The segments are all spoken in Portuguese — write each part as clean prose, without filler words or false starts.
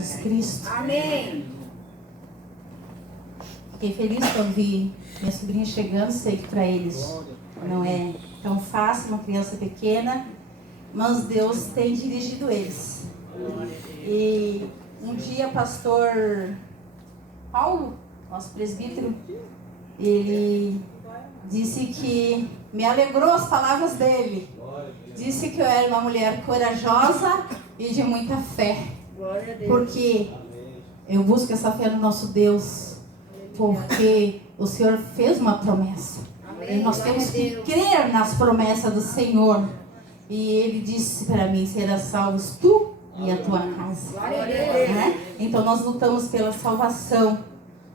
Jesus Cristo. Amém. Fiquei feliz quando vi minha sobrinha chegando. Sei que para eles não é tão fácil, uma criança pequena, mas Deus tem dirigido eles. E um dia, pastor Paulo, nosso presbítero, ele disse que me alegrou as palavras dele. Disse que eu era uma mulher corajosa e de muita fé. Porque eu busco essa fé no nosso Deus. Porque o Senhor fez uma promessa. E nós temos que crer nas promessas do Senhor. E Ele disse para mim: serás salvos tu e a tua casa. Então nós lutamos pela salvação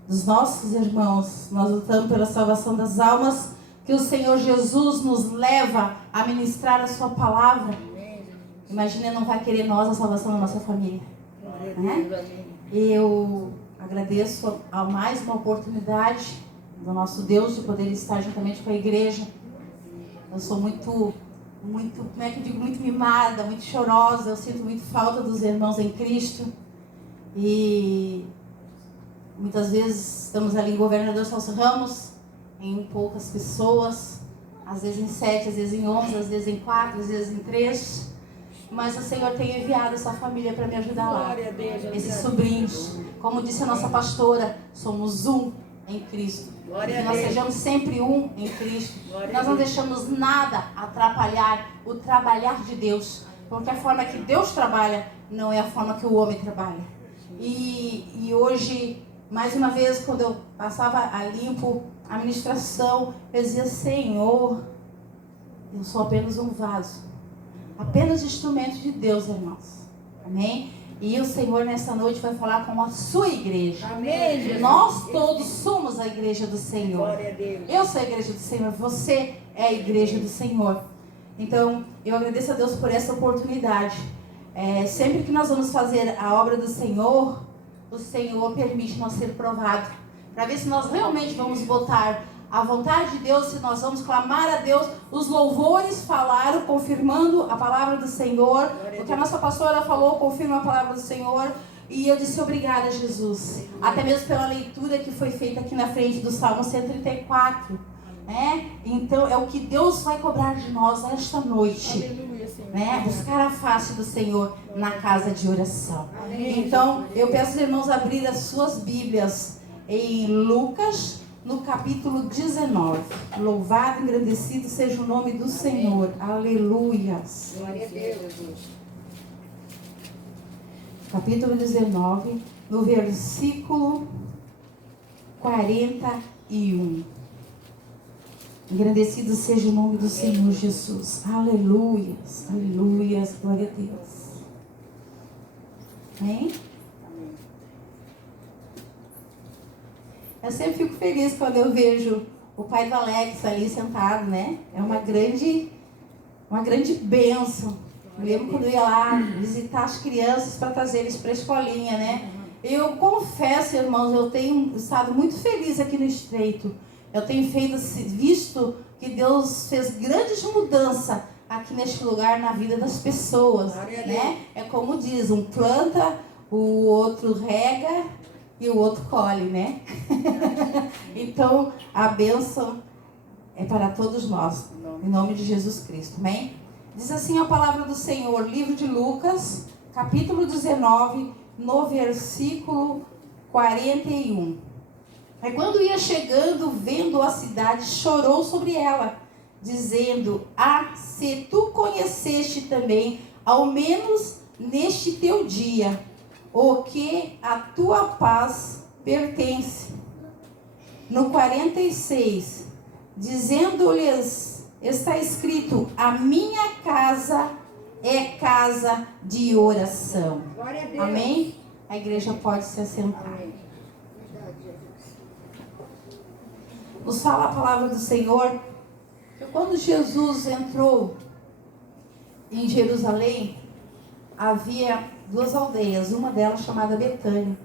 dos nossos irmãos. Nós lutamos pela salvação das almas, que o Senhor Jesus nos leva a ministrar a sua palavra. Imagina, não vai querer nós a salvação da nossa família, né? Eu agradeço a mais uma oportunidade do nosso Deus de poder estar juntamente com a igreja. Eu sou muito, como é que eu digo, muito mimada, muito chorosa. Eu sinto muito falta dos irmãos em Cristo. E muitas vezes estamos ali em Governador Celso Ramos, em poucas pessoas, às vezes em 7, às vezes em 11, às vezes em 4, às vezes em 3. Mas o Senhor tem enviado essa família para me ajudar lá. Esses sobrinhos, como disse a nossa pastora, somos um em Cristo. Que nós sejamos sempre um em Cristo. Nós não deixamos nada atrapalhar o trabalhar de Deus. Porque a forma que Deus trabalha não é a forma que o homem trabalha. E hoje, mais uma vez, quando eu passava a limpo a ministração, eu dizia: Senhor, eu sou apenas um vaso. Apenas instrumento de Deus, irmãos. Amém? E o Senhor nessa noite vai falar com a sua igreja. Amém, Jesus. Nós todos somos a igreja do Senhor. Glória a Deus. Eu sou a igreja do Senhor. Você é a igreja do Senhor. Então, eu agradeço a Deus por essa oportunidade. Sempre que nós vamos fazer a obra do Senhor, o Senhor permite nós ser provados. Para ver se nós realmente vamos botar a vontade de Deus, se nós vamos clamar a Deus. Os louvores falaram, confirmando a palavra do Senhor. O que a nossa pastora falou, confirma a palavra do Senhor. E eu disse: obrigada, Jesus. Até mesmo pela leitura que foi feita aqui na frente do Salmo 134. Então é o que Deus vai cobrar de nós esta noite. Buscar a face do Senhor na casa de oração. Então eu peço aos irmãos abrir as suas Bíblias em Lucas, no capítulo 19. Louvado e engrandecido seja o nome do Senhor. Aleluias. Glória a Deus, Jesus. Capítulo 19, no versículo 41. Engrandecido seja o nome do Senhor Jesus. Aleluias. Aleluias. Glória a Deus. Amém? Eu sempre fico feliz quando eu vejo o pai do Alex ali sentado, né? É uma grande bênção. Eu lembro quando eu ia lá visitar as crianças para trazer eles para a escolinha, né? Eu confesso, irmãos, eu tenho estado muito feliz aqui no Estreito. Eu tenho visto que Deus fez grandes mudanças aqui neste lugar na vida das pessoas, né? É como diz, um planta, o outro rega e o outro colhe, né? Então, a bênção é para todos nós, em nome de Jesus Cristo, amém? Diz assim a palavra do Senhor, livro de Lucas, capítulo 19, no versículo 41. Aí quando ia chegando, vendo a cidade, chorou sobre ela, dizendo: se tu conheceste também, ao menos neste teu dia, o que a tua paz pertence. No 46, dizendo-lhes, está escrito: a minha casa é casa de oração. Glória a Deus. Amém? A igreja pode se assentar. Amém. Nos fala a palavra do Senhor que quando Jesus entrou em Jerusalém, havia 2 aldeias, uma delas chamada Betânia.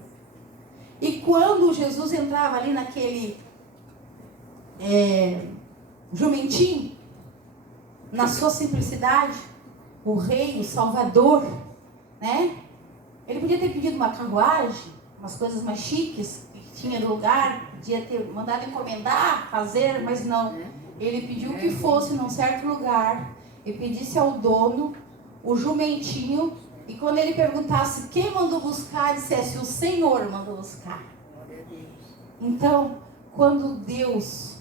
E quando Jesus entrava ali naquele jumentinho, na sua simplicidade, o rei, o salvador, né? Ele podia ter pedido uma carruagem, umas coisas mais chiques, que tinha no lugar, podia ter mandado encomendar, fazer, mas não. Ele pediu que fosse num certo lugar e pedisse ao dono o jumentinho, e quando ele perguntasse quem mandou buscar, dissesse: o Senhor mandou buscar. Então, quando Deus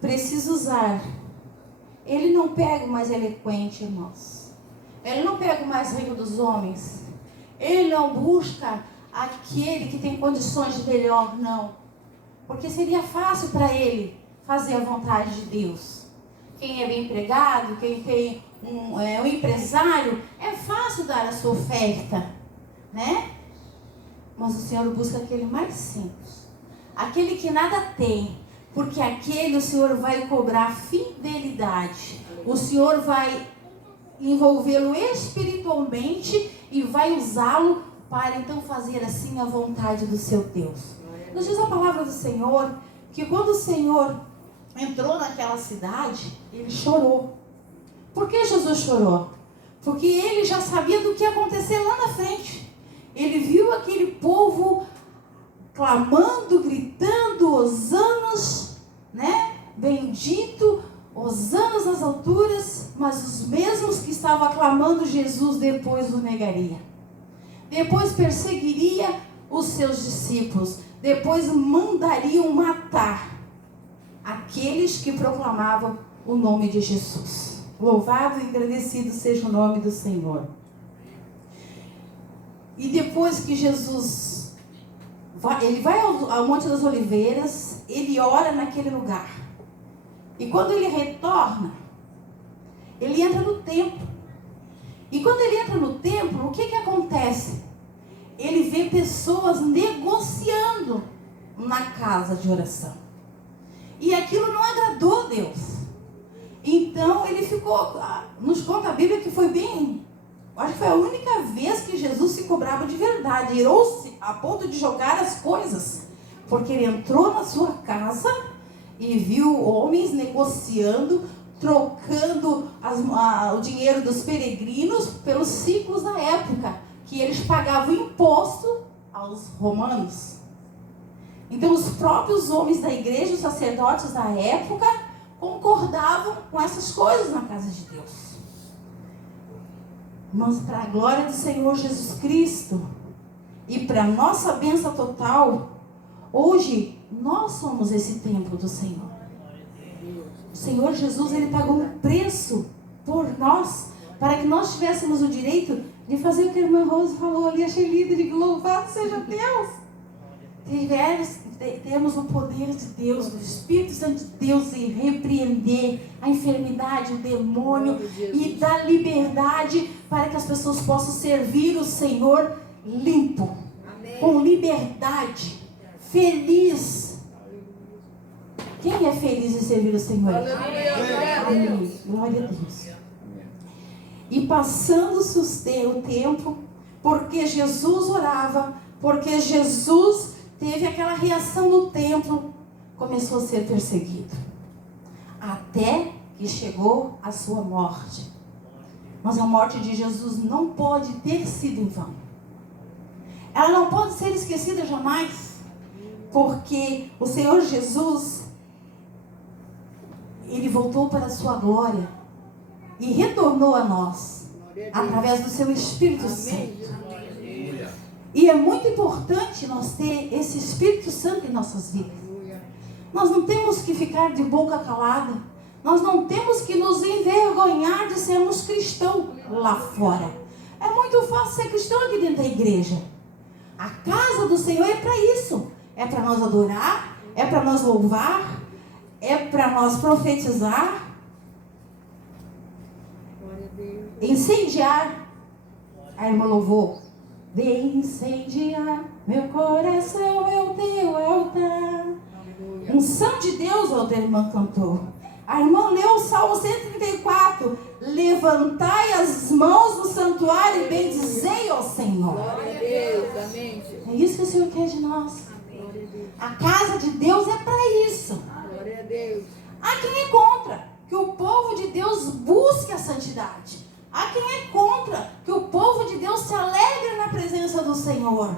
precisa usar, Ele não pega o mais eloquente, irmãos. Ele não pega o mais rico dos homens. Ele não busca aquele que tem condições de melhor, não. Porque seria fácil para ele fazer a vontade de Deus. Quem é bem empregado, quem tem um empresário, é fácil dar a sua oferta, né? Mas o Senhor busca aquele mais simples. Aquele que nada tem. Porque aquele o Senhor vai cobrar fidelidade. O Senhor vai envolvê-lo espiritualmente e vai usá-lo para então fazer assim a vontade do seu Deus. Nos diz a palavra do Senhor que quando o Senhor entrou naquela cidade, ele chorou. Por que Jesus chorou? Porque ele já sabia do que ia acontecer lá na frente. Ele viu aquele povo clamando, gritando, hosanas, né? Bendito, hosanas nas alturas, mas os mesmos que estavam aclamando Jesus depois o negaria. Depois perseguiria os seus discípulos. Depois mandariam matar aqueles que proclamavam o nome de Jesus. Louvado e agradecido seja o nome do Senhor. E depois que Jesus ele vai ao Monte das Oliveiras, ele ora naquele lugar. E quando ele retorna, ele entra no templo. E quando ele entra no templo, o que acontece? Ele vê pessoas negociando na casa de oração. E aquilo não agradou a Deus. Então ele ficou, nos conta a Bíblia que foi bem, acho que foi a única vez que Jesus se cobrava de verdade. Irou-se a ponto de jogar as coisas. Porque ele entrou na sua casa e viu homens negociando, trocando o dinheiro dos peregrinos pelos ciclos da época, que eles pagavam imposto aos romanos. Então os próprios homens da igreja, os sacerdotes da época, concordavam com essas coisas na casa de Deus. Mas para a glória do Senhor Jesus Cristo e para a nossa bênção total, hoje nós somos esse templo do Senhor. O Senhor Jesus, ele pagou um preço por nós, para que nós tivéssemos o direito de fazer o que a irmã Rose falou ali, achei lindo, de louvado seja Deus. Temos o poder de Deus, do Espírito Santo de Deus, em repreender a enfermidade, o demônio, e dar liberdade para que as pessoas possam servir o Senhor limpo, com liberdade, feliz. Quem é feliz em servir o Senhor? Amém. Glória a Deus. E passando-se o tempo, porque Jesus orava, porque Jesus teve aquela reação no templo, começou a ser perseguido. Até que chegou a sua morte. Mas a morte de Jesus não pode ter sido em vão. Ela não pode ser esquecida jamais. Porque o Senhor Jesus, ele voltou para a sua glória e retornou a nós através do seu Espírito Santo. E é muito importante nós ter esse Espírito Santo em nossas vidas. Nós não temos que ficar de boca calada. Nós não temos que nos envergonhar de sermos cristãos lá fora. É muito fácil ser cristão aqui dentro da igreja. A casa do Senhor é para isso. É para nós adorar, é para nós louvar, é para nós profetizar, incendiar. A irmã louvou. Vem incendiar meu coração, é o teu altar. Unção de Deus, a outra irmã cantou. A irmã leu o Salmo 134. Levantai as mãos no santuário e bendizei ao Senhor. Glória a Deus, amém. É isso que o Senhor quer de nós. A casa de Deus é para isso. Glória a Deus. Há quem encontra que o povo de Deus busque a santidade. Há quem é contra que o povo de Deus se alegre na presença do Senhor.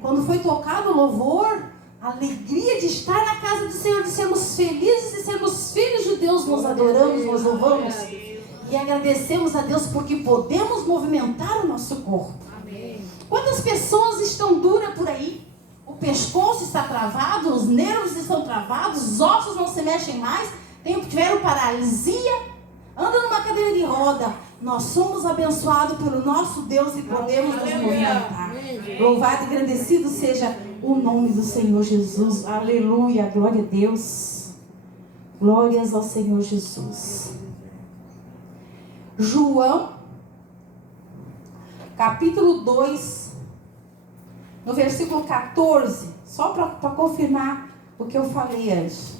Quando foi tocado o louvor, a alegria de estar na casa do Senhor, de sermos felizes e sermos filhos de Deus, nós adoramos, nós louvamos e agradecemos a Deus porque podemos movimentar o nosso corpo. Amém. Quantas pessoas estão duras por aí? O pescoço está travado, os nervos estão travados, os ossos não se mexem mais, tiveram paralisia, andam numa cadeira de roda. Nós somos abençoados pelo nosso Deus e podemos nos movimentar. Louvado e agradecido seja o nome do Senhor Jesus. Aleluia, glória a Deus. Glórias ao Senhor Jesus. João, capítulo 2, no versículo 14, só para confirmar o que eu falei antes.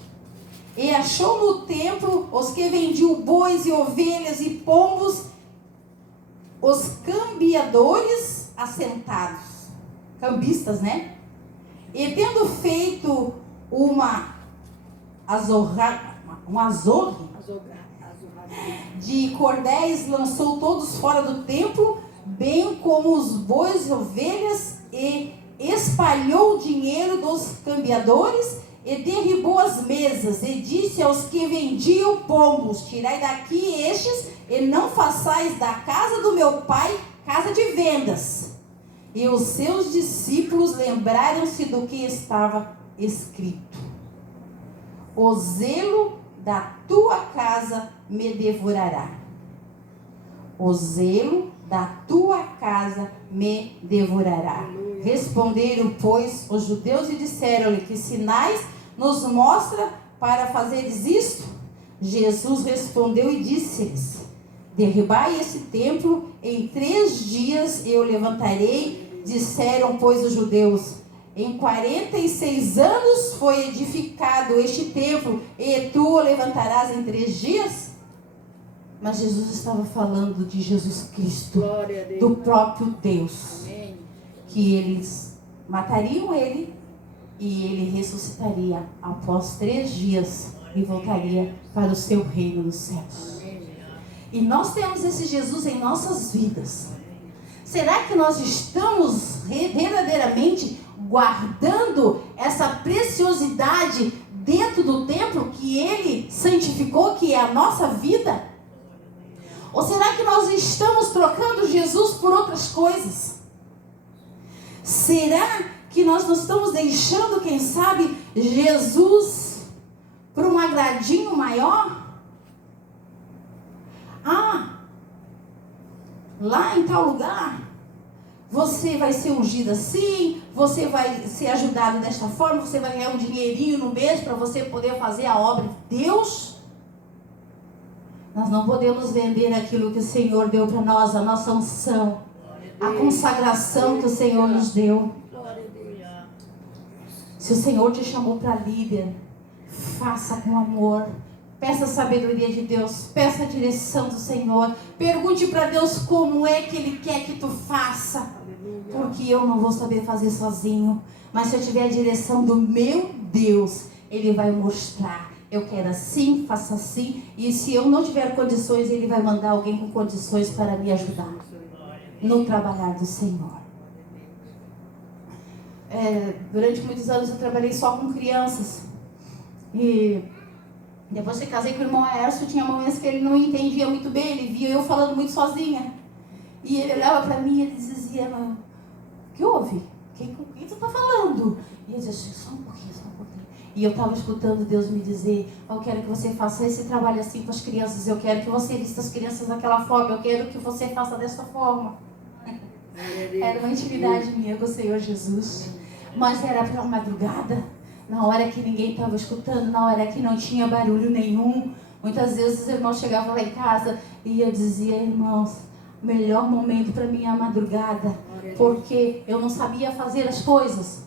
E achou no templo os que vendiam bois e ovelhas e pombos, os cambiadores assentados, cambistas, né? E tendo feito um azorre de cordéis, lançou todos fora do templo, bem como os bois e ovelhas, e espalhou o dinheiro dos cambiadores, e derribou as mesas, e disse aos que vendiam pombos: tirai daqui estes, e não façais da casa do meu pai casa de vendas. E os seus discípulos lembraram-se do que estava escrito: o zelo da tua casa me devorará. O zelo da tua casa me devorará. Responderam, pois, os judeus e disseram-lhe: que sinais nos mostra para fazeres isto? Jesus respondeu e disse-lhes: derribai esse templo, em 3 dias eu levantarei. Disseram, pois, os judeus: em 46 anos foi edificado este templo, e tu o levantarás em 3 dias? Mas Jesus estava falando de Jesus Cristo, do próprio Deus. Amém. Que eles matariam ele e ele ressuscitaria após 3 dias e voltaria para o seu reino dos céus. E nós temos esse Jesus em nossas vidas. Será que nós estamos verdadeiramente guardando essa preciosidade dentro do templo que ele santificou, que é a nossa vida? Ou será que nós estamos trocando Jesus por outras coisas? Será que nós não estamos deixando, quem sabe, Jesus para um agradinho maior? Lá em tal lugar, você vai ser ungido assim, você vai ser ajudado desta forma, você vai ganhar um dinheirinho no mês para você poder fazer a obra de Deus. Nós não podemos vender aquilo que o Senhor deu para nós, a nossa unção, a consagração que o Senhor nos deu. Se o Senhor te chamou para líder, faça com amor. Peça a sabedoria de Deus, peça a direção do Senhor. Pergunte para Deus como é que Ele quer que tu faça. Porque eu não vou saber fazer sozinho. Mas se eu tiver a direção do meu Deus, Ele vai mostrar. Eu quero assim, faça assim. E se eu não tiver condições, Ele vai mandar alguém com condições para me ajudar no trabalhar do Senhor. Durante muitos anos eu trabalhei só com crianças. E depois que casei com o irmão Aércio, tinha momentos que ele não entendia muito bem. Ele via eu falando muito sozinha. E ele olhava para mim e ele dizia: o que houve? O que tu está falando? E eu dizia: só um pouquinho, só um pouquinho. E eu estava escutando Deus me dizer: eu quero que você faça esse trabalho assim com as crianças. Eu quero que você vista as crianças daquela forma. Eu quero que você faça dessa forma. Era uma intimidade minha com o Senhor Jesus. Mas era para uma madrugada, na hora que ninguém estava escutando, na hora que não tinha barulho nenhum. Muitas vezes os irmãos chegavam lá em casa e eu dizia: irmãos, o melhor momento para mim é a madrugada, porque eu não sabia fazer as coisas.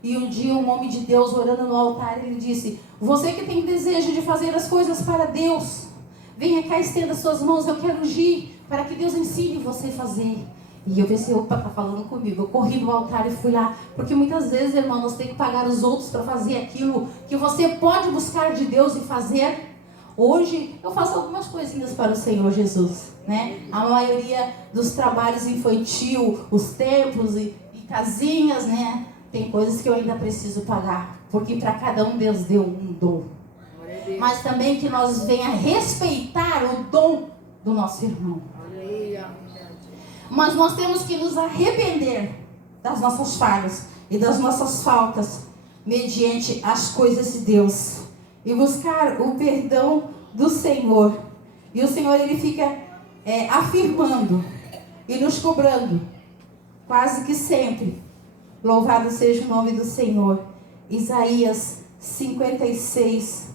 E um dia um homem de Deus orando no altar, ele disse: você que tem desejo de fazer as coisas para Deus, venha cá, estenda suas mãos, eu quero ungir, para que Deus ensine você a fazer. E eu pensei: opa, está falando comigo. Eu corri no altar e fui lá. Porque muitas vezes, irmão, nós temos que pagar os outros para fazer aquilo que você pode buscar de Deus e fazer. Hoje eu faço algumas coisinhas para o Senhor Jesus, né? A maioria dos trabalhos infantil, os templos e casinhas, né? Tem coisas que eu ainda preciso pagar, porque para cada um Deus deu um dom. Mas também que nós venha respeitar o dom do nosso irmão. Mas nós temos que nos arrepender das nossas falhas e das nossas faltas mediante as coisas de Deus e buscar o perdão do Senhor. E o Senhor, ele fica afirmando e nos cobrando quase que sempre. Louvado seja o nome do Senhor. Isaías 56,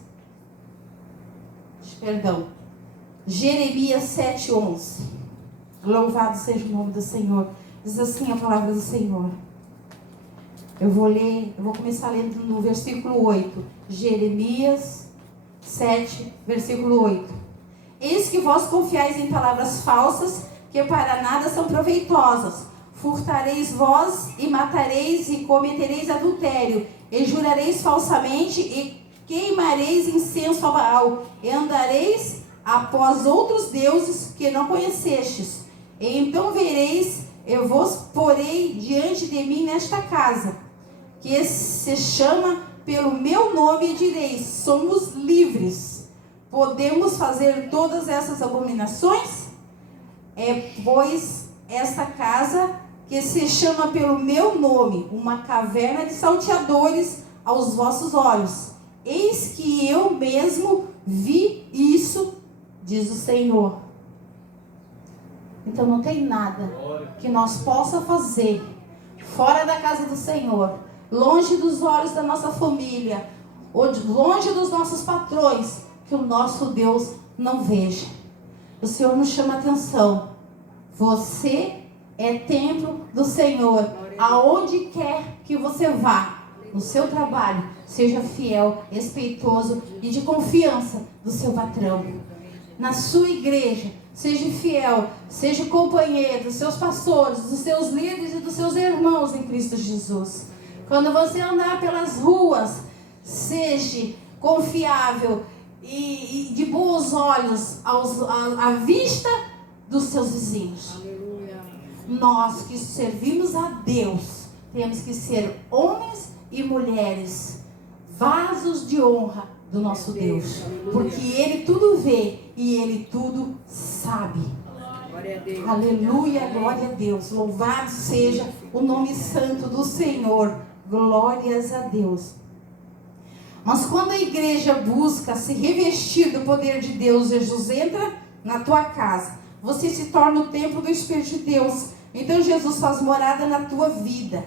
Jeremias 7:11. Louvado seja o nome do Senhor. Diz assim a palavra do Senhor. Eu vou começar lendo no versículo 8. Jeremias 7, versículo 8. Eis que vós confiais em palavras falsas, que para nada são proveitosas. Furtareis vós e matareis e cometereis adultério, e jurareis falsamente e queimareis incenso a Baal, e andareis após outros deuses que não conhecestes. E então vereis, eu vos porei diante de mim nesta casa, que se chama pelo meu nome, e direis: somos livres, podemos fazer todas essas abominações? Pois esta casa que se chama pelo meu nome, uma caverna de salteadores aos vossos olhos. Eis que eu mesmo vi isso, diz o Senhor. Então não tem nada que nós possa fazer fora da casa do Senhor, longe dos olhos da nossa família, ou longe dos nossos patrões, que o nosso Deus não veja. O Senhor nos chama a atenção. Você é templo do Senhor. Aonde quer que você vá, no seu trabalho, seja fiel, respeitoso e de confiança do seu patrão. Na sua igreja, seja fiel, seja companheiro dos seus pastores, dos seus líderes e dos seus irmãos em Cristo Jesus. Quando você andar pelas ruas, seja confiável e de bons olhos à vista dos seus vizinhos. Nós que servimos a Deus, temos que ser homens e mulheres, vasos de honra do nosso Deus, porque Ele tudo vê e Ele tudo sabe. Aleluia, glória a Deus. Louvado seja o nome santo do Senhor. Glórias a Deus. Mas quando a igreja busca se revestir do poder de Deus, Jesus entra na tua casa. Você se torna o templo do Espírito de Deus. Então Jesus faz morada na tua vida.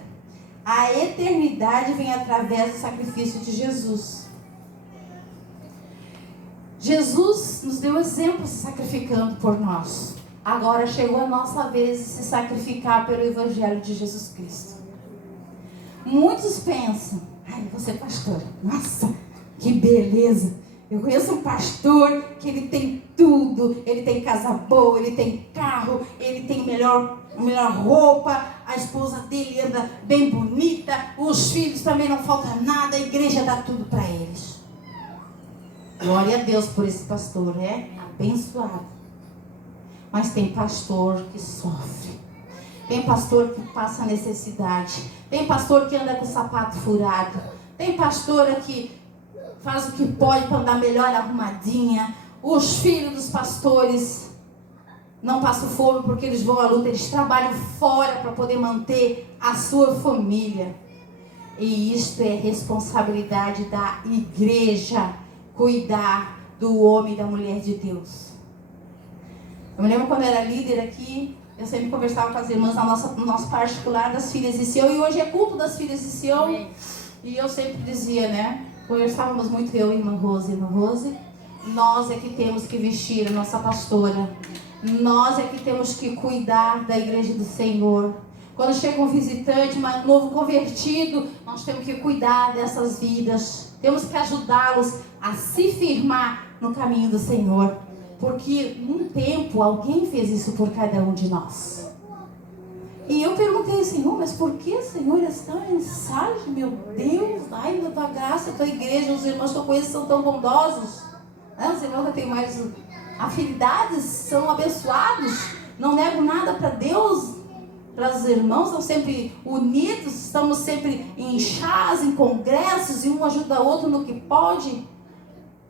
A eternidade vem através do sacrifício de Jesus. Jesus nos deu exemplo se sacrificando por nós. Agora chegou a nossa vez de se sacrificar pelo Evangelho de Jesus Cristo. Muitos pensam: ai, você é pastor, nossa, que beleza. Eu conheço um pastor que ele tem tudo, ele tem casa boa, ele tem carro, ele tem melhor roupa, a esposa dele anda bem bonita, os filhos também não falta nada, a igreja dá tudo para eles. Glória a Deus por esse pastor, abençoado. Mas tem pastor que sofre, tem pastor que passa necessidade, tem pastor que anda com o sapato furado, tem pastora que faz o que pode para andar melhor arrumadinha. Os filhos dos pastores não passam fome porque eles vão à luta, eles trabalham fora para poder manter a sua família. E isto é responsabilidade da igreja, cuidar do homem e da mulher de Deus. Eu me lembro quando eu era líder aqui, eu sempre conversava com as irmãs no nosso particular das filhas de Sião, e hoje é culto das filhas de Sião. E eu sempre dizia, conversávamos muito eu e irmã Rose, nós é que temos que vestir a nossa pastora, nós é que temos que cuidar da igreja do Senhor. Quando chega um visitante, um novo convertido, nós temos que cuidar dessas vidas, temos que ajudá-los a se firmar no caminho do Senhor, porque num tempo alguém fez isso por cada um de nós. E eu perguntei: Senhor, mas por que, Senhor, essa mensagem? Meu Deus, ai, da tua graça, a tua igreja, os irmãos que eu conheço são tão bondosos. Os irmãos que têm mais afinidades são abençoados. Não nego nada para Deus, para os irmãos, estão sempre unidos, estamos sempre em chás, em congressos, e um ajuda o outro no que pode.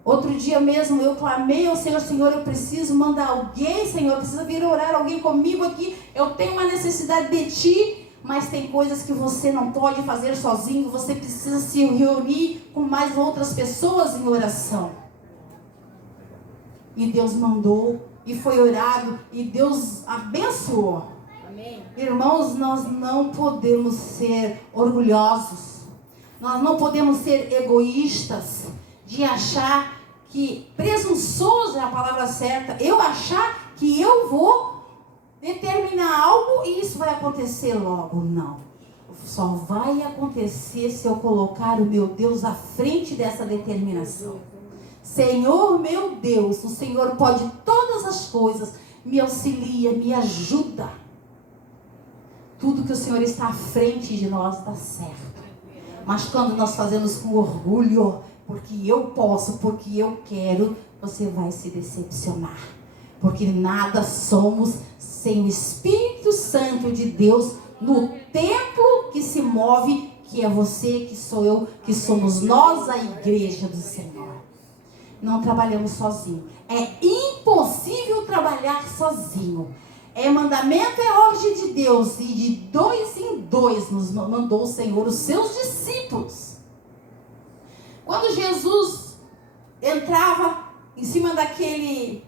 Outro dia mesmo eu clamei ao Senhor: Senhor, eu preciso mandar alguém, Senhor, precisa vir orar alguém comigo aqui, eu tenho uma necessidade de Ti, mas tem coisas que você não pode fazer sozinho, você precisa se reunir com mais outras pessoas em oração. E Deus mandou, e foi orado, e Deus abençoou. Amém. Irmãos, nós não podemos ser orgulhosos, nós não podemos ser egoístas, de achar que, presunçoso é a palavra certa, eu achar que eu vou determinar algo e isso vai acontecer logo. Não, só vai acontecer se eu colocar o meu Deus à frente dessa determinação. Senhor meu Deus, o Senhor pode todas as coisas, me auxilia, me ajuda. Tudo que o Senhor está à frente de nós dá certo. Mas quando nós fazemos com orgulho, porque eu posso, porque eu quero, você vai se decepcionar. Porque nada somos sem o Espírito Santo de Deus no templo que se move, que é você, que sou eu, que somos nós, a igreja do Senhor. Não trabalhamos sozinhos. É impossível trabalhar sozinho. É mandamento, é ordem de Deus. E de 2 em 2 nos mandou o Senhor os seus discípulos. Quando Jesus entrava em cima daquele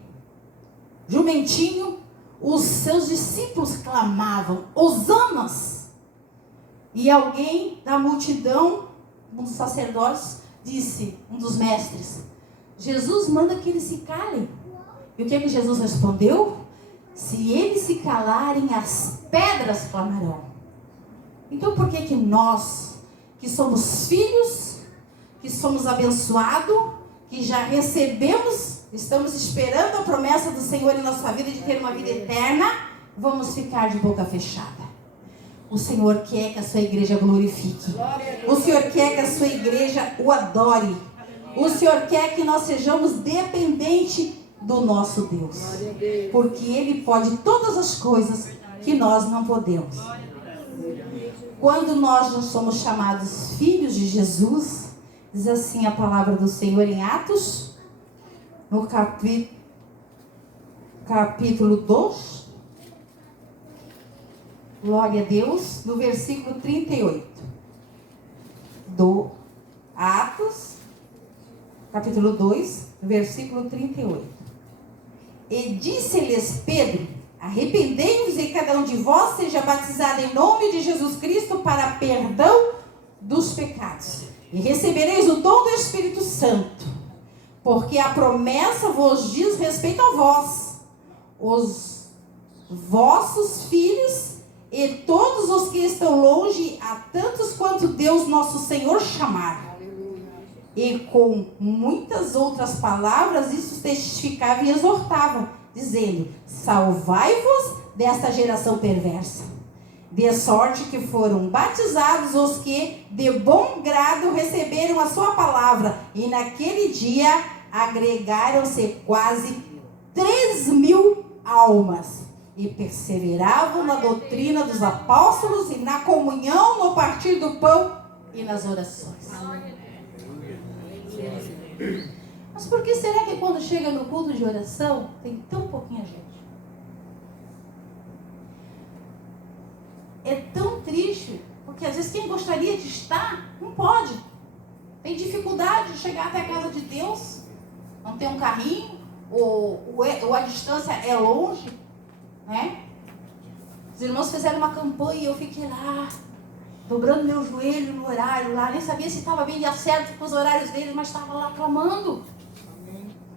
jumentinho, os seus discípulos clamavam: Hosanas! E alguém da multidão, um dos sacerdotes, disse, um dos mestres: Jesus manda que eles se calem. E o que Jesus respondeu? Se eles se calarem, as pedras clamarão. Então por que nós, que somos filhos, que somos abençoados, que já recebemos, estamos esperando a promessa do Senhor em nossa vida de ter uma vida eterna, vamos ficar de boca fechada? O Senhor quer que a sua igreja glorifique. O Senhor quer que a sua igreja o adore. O Senhor quer que nós sejamos dependentes do nosso Deus. Porque Ele pode todas as coisas que nós não podemos. Quando nós não somos chamados filhos de Jesus, diz assim a palavra do Senhor em Atos, no capítulo 2, glória a Deus, no versículo 38. Do Atos, capítulo 2, versículo 38. E disse-lhes Pedro: arrependei-vos e cada um de vós seja batizado em nome de Jesus Cristo para perdão dos pecados. E recebereis o dom do Espírito Santo, porque a promessa vos diz respeito a vós, os vossos filhos e todos os que estão longe, a tantos quanto Deus nosso Senhor chamar. E com muitas outras palavras isso testificava e exortava, dizendo: salvai-vos desta geração perversa. De sorte que foram batizados os que de bom grado receberam a sua palavra. E naquele dia agregaram-se quase 3.000 almas. E perseveravam na doutrina dos apóstolos e na comunhão, no partir do pão e nas orações. Mas por que será que quando chega no culto de oração tem tão pouquinha gente? É tão triste, porque às vezes quem gostaria de estar não pode. Tem dificuldade de chegar até a casa de Deus, não tem um carrinho, ou a distância é longe, né? Os irmãos fizeram uma campanha e eu fiquei lá, dobrando meu joelho no horário lá, nem sabia se estava bem certo com os horários deles, mas estava lá clamando.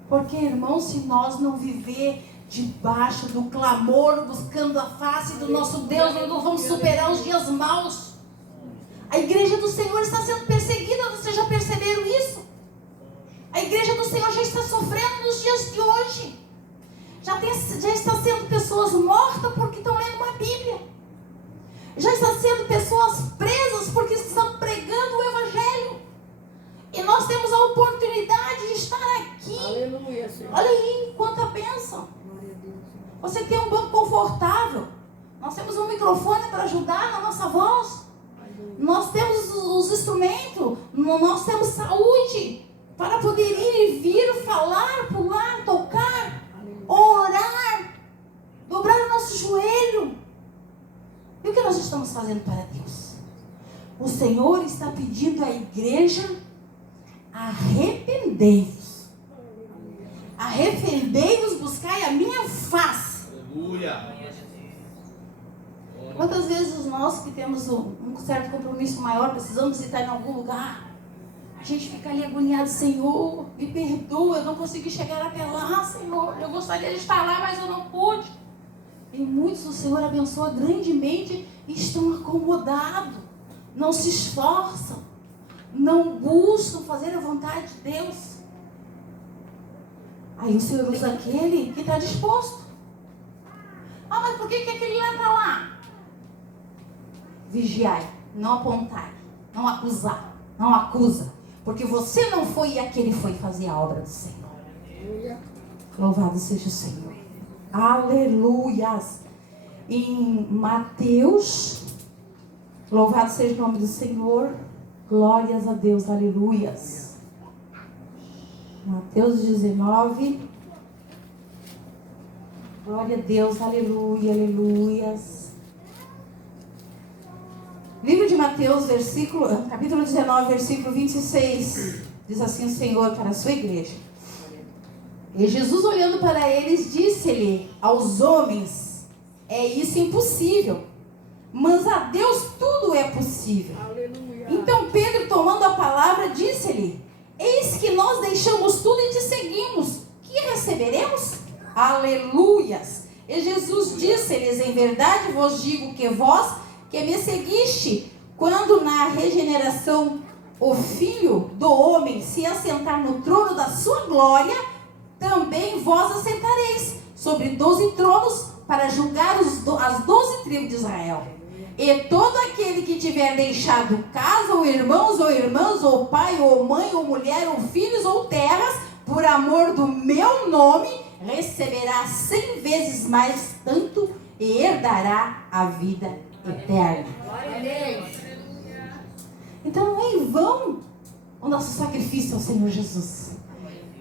Porque, irmãos, se nós não viver debaixo do clamor, buscando a face do nosso Deus, nós não vamos superar os dias maus. A igreja do Senhor está sendo perseguida, vocês já perceberam isso? A igreja do Senhor já está sofrendo nos dias de hoje. Já está sendo pessoas mortas porque estão lendo uma Bíblia. Já está sendo pessoas presas porque estão pregando o Evangelho. E nós temos a oportunidade de estar aqui. Aleluia. Você tem um banco confortável. Nós temos um microfone para ajudar na nossa voz. Nós temos os instrumentos. Nós temos saúde para poder ir e vir, falar, pular, tocar, orar, dobrar o nosso joelho. E o que nós estamos fazendo para Deus? O Senhor está pedindo à igreja: arrependei-vos. Arrependei-vos, buscai a minha face. Aleluia. Quantas vezes nós que temos um certo compromisso maior, precisamos estar em algum lugar, a gente fica ali agoniado: Senhor, me perdoa, eu não consegui chegar até lá, Senhor, eu gostaria de estar lá, mas eu não pude. E muitos o Senhor abençoa grandemente e estão acomodados, não se esforçam, não buscam fazer a vontade de Deus. Aí o Senhor usa aquele que está disposto. Ah, mas por que aquele lá está lá? Vigiai, não apontai, não acusar, não acusa, porque você não foi e aquele foi fazer a obra do Senhor. Louvado seja o Senhor. Aleluias. Em Mateus, louvado seja o nome do Senhor, glórias a Deus, aleluias. Mateus 19, glória a Deus, aleluia, aleluias. Livro de Mateus, capítulo 19, versículo 26, diz assim o Senhor para a sua igreja: e Jesus, olhando para eles, disse-lhe aos homens: é isso impossível, mas a Deus tudo é possível. Aleluia. Então Pedro, tomando a palavra, disse-lhe: eis que nós deixamos tudo e te seguimos, que receberemos? Aleluias. E Jesus disse-lhes: em verdade vos digo que vós que me seguiste, quando na regeneração o Filho do Homem se assentar no trono da sua glória, também vós assentareis sobre 12 tronos para julgar as 12 tribos de Israel. E todo aquele que tiver deixado casa, ou irmãos, ou irmãs, ou pai, ou mãe, ou mulher, ou filhos, ou terras, por amor do meu nome, receberá 100 vezes mais tanto e herdará a vida eterna. Então não é em vão o nosso sacrifício ao Senhor Jesus.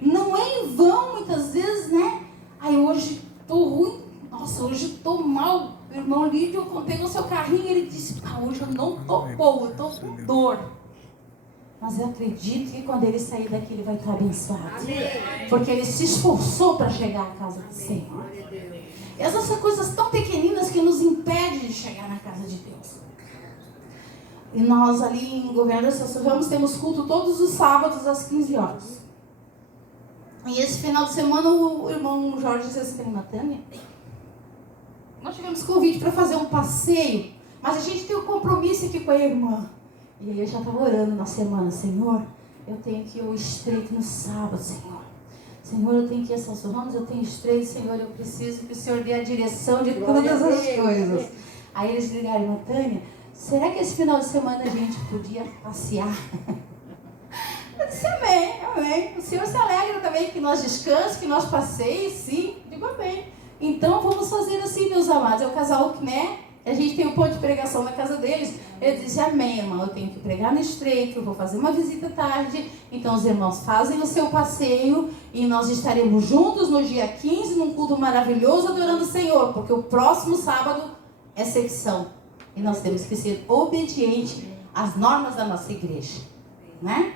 Não é em vão, muitas vezes, né? Ai, hoje estou ruim. Nossa, hoje estou mal. O irmão Lídio pegou seu carrinho e ele disse: hoje eu não estou bom, eu estou com dor. Mas eu acredito que quando ele sair daqui, ele vai estar abençoado. Amém. Porque ele se esforçou para chegar à casa do Senhor. Essas são coisas tão pequeninas que nos impedem de chegar na casa de Deus. E nós ali em Governador Celso Ramos temos culto todos os sábados às 15 horas. E esse final de semana o irmão Jorge César Matânia, nós tivemos convite para fazer um passeio, mas a gente tem um compromisso aqui com a irmã. E aí eu já estava orando na semana: Senhor, eu tenho que ir ao Estreito no sábado, Senhor. Senhor, eu tenho que ir a Celso Ramos, eu tenho Estreito, Senhor, eu preciso que o Senhor dê a direção de todas as coisas. Aí eles ligaram: Matânia, será que esse final de semana a gente podia passear? Eu disse: amém, amém. O Senhor se alegra também que nós descansemos, que nós passeiem, sim. Digo amém. Então vamos fazer assim, meus amados. É o casal que, né? A gente tem um ponto de pregação na casa deles. Eu disse: amém, irmão, eu tenho que pregar no Estreito, eu vou fazer uma visita tarde. Então os irmãos fazem o seu passeio e nós estaremos juntos no dia 15, num culto maravilhoso, adorando o Senhor, porque o próximo sábado é secção. E nós temos que ser obedientes às normas da nossa igreja, né?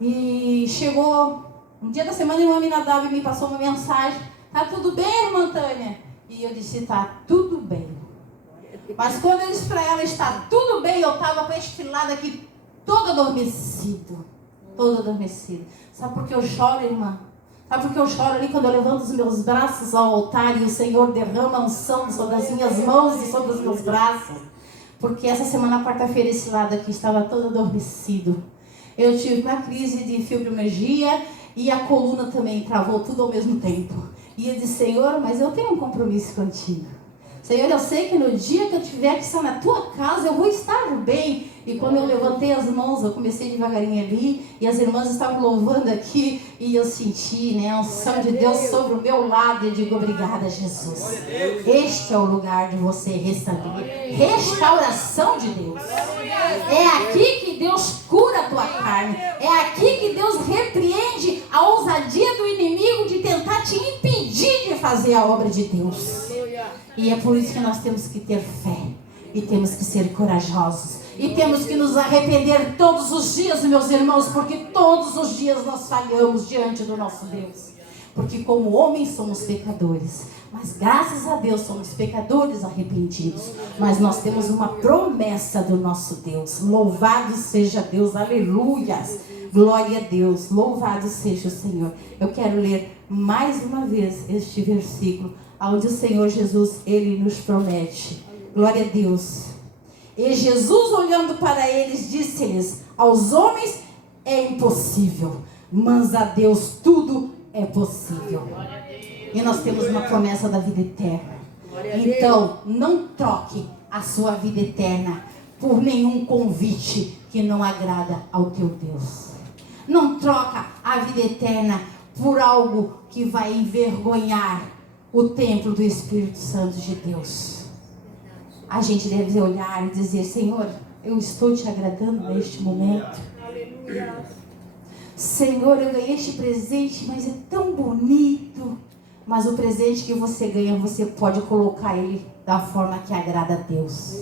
E chegou um dia da semana, a irmã Minadab me passou uma mensagem: tá tudo bem, irmã Tânia? E eu disse: tá tudo bem. Mas quando eu disse para ela: está tudo bem, eu estava com este lado aqui todo adormecido. Todo adormecido. Sabe por que eu choro, irmã? Sabe por que eu choro ali quando eu levanto os meus braços ao altar e o Senhor derrama a unção sobre as minhas mãos e sobre os meus braços? Porque essa semana, quarta-feira, esse lado aqui estava todo adormecido. Eu tive uma crise de fibromialgia e a coluna também travou tudo ao mesmo tempo. E eu disse: Senhor, mas eu tenho um compromisso contigo. Senhor, eu sei que no dia que eu tiver que estar na tua casa, eu vou estar bem. E quando eu levantei as mãos, eu comecei devagarinho ali, e as irmãs estavam louvando aqui, e eu senti, né, a unção de Deus sobre o meu lado, e eu digo, obrigada, Jesus. Este é o lugar de você restabelecer. Restauração de Deus. É aqui que Deus cura a tua carne. É aqui que Deus repreende a ousadia do inimigo de tentar te impedir de fazer a obra de Deus. E é por isso que nós temos que ter fé. E temos que ser corajosos. E temos que nos arrepender todos os dias, meus irmãos, porque todos os dias nós falhamos diante do nosso Deus. Porque como homens somos pecadores. Mas graças a Deus somos pecadores arrependidos. Mas nós temos uma promessa do nosso Deus. Louvado seja Deus, aleluias. Glória a Deus, louvado seja o Senhor. Eu quero ler mais uma vez este versículo, onde o Senhor Jesus, Ele nos promete. Glória a Deus. E Jesus, olhando para eles, disse-lhes: aos homens é impossível, mas a Deus tudo é possível. E nós temos uma promessa da vida eterna. Então, não troque a sua vida eterna por nenhum convite que não agrada ao teu Deus. Não troca a vida eterna por algo que vai envergonhar o templo do Espírito Santo de Deus. A gente deve olhar e dizer: Senhor, eu estou te agradando neste momento. Senhor, eu ganhei este presente, mas é tão bonito. Mas o presente que você ganha, você pode colocar ele da forma que agrada a Deus.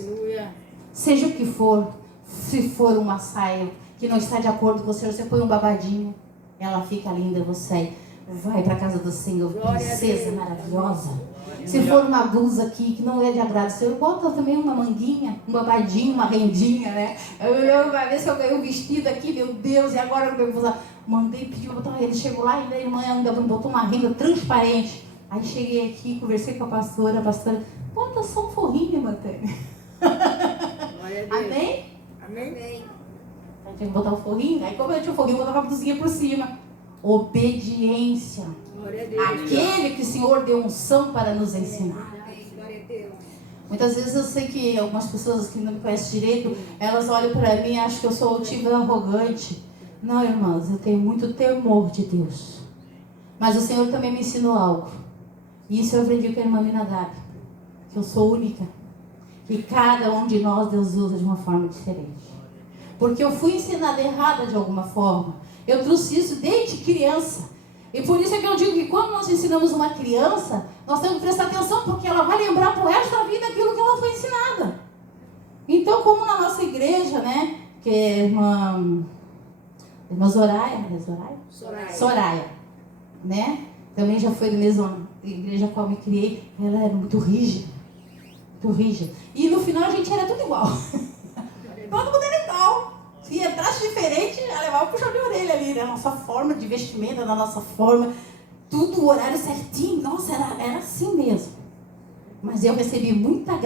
Seja o que for, se for uma saia que não está de acordo com você, você põe um babadinho, ela fica linda, você vai para a casa do Senhor, princesa maravilhosa. Se for uma blusa aqui que não é de agrado, você bota também uma manguinha, um babadinho, uma rendinha, né? Uma vez que eu ganhei um vestido aqui, meu Deus, e agora eu vou usar? Mandei, pediu, ele chegou lá e a irmã ainda botou uma renda transparente. Aí cheguei aqui, conversei com a pastora, bota só um forrinho, Matânia. Amém? Amém. Aí tinha que botar o forrinho, aí como eu tinha o forrinho, eu botava a blusinha por cima. Obediência. Aquele que o Senhor deu unção para nos ensinar. Muitas vezes eu sei que algumas pessoas que não me conhecem direito, elas olham para mim e acham que eu sou altiva e arrogante. Não, irmãs, eu tenho muito temor de Deus. Mas o Senhor também me ensinou algo. E isso eu aprendi com a irmã Minadab. Que eu sou única. E cada um de nós Deus usa de uma forma diferente. Porque eu fui ensinada errada de alguma forma. Eu trouxe isso desde criança. E por isso é que eu digo que quando nós ensinamos uma criança, nós temos que prestar atenção, porque ela vai lembrar pro resto da vida aquilo que ela foi ensinada. Então, como na nossa igreja, né, que é irmã Soraya, né, também já foi da mesma igreja a qual me criei, ela era muito rígida. E no final a gente era tudo igual. Todo mundo era igual. Se entrasse diferente, ela levava o puxão de orelha ali, né? A nossa forma de vestimenta, na nossa forma, tudo o horário certinho. Nossa, era assim mesmo. Mas eu recebi muita graça.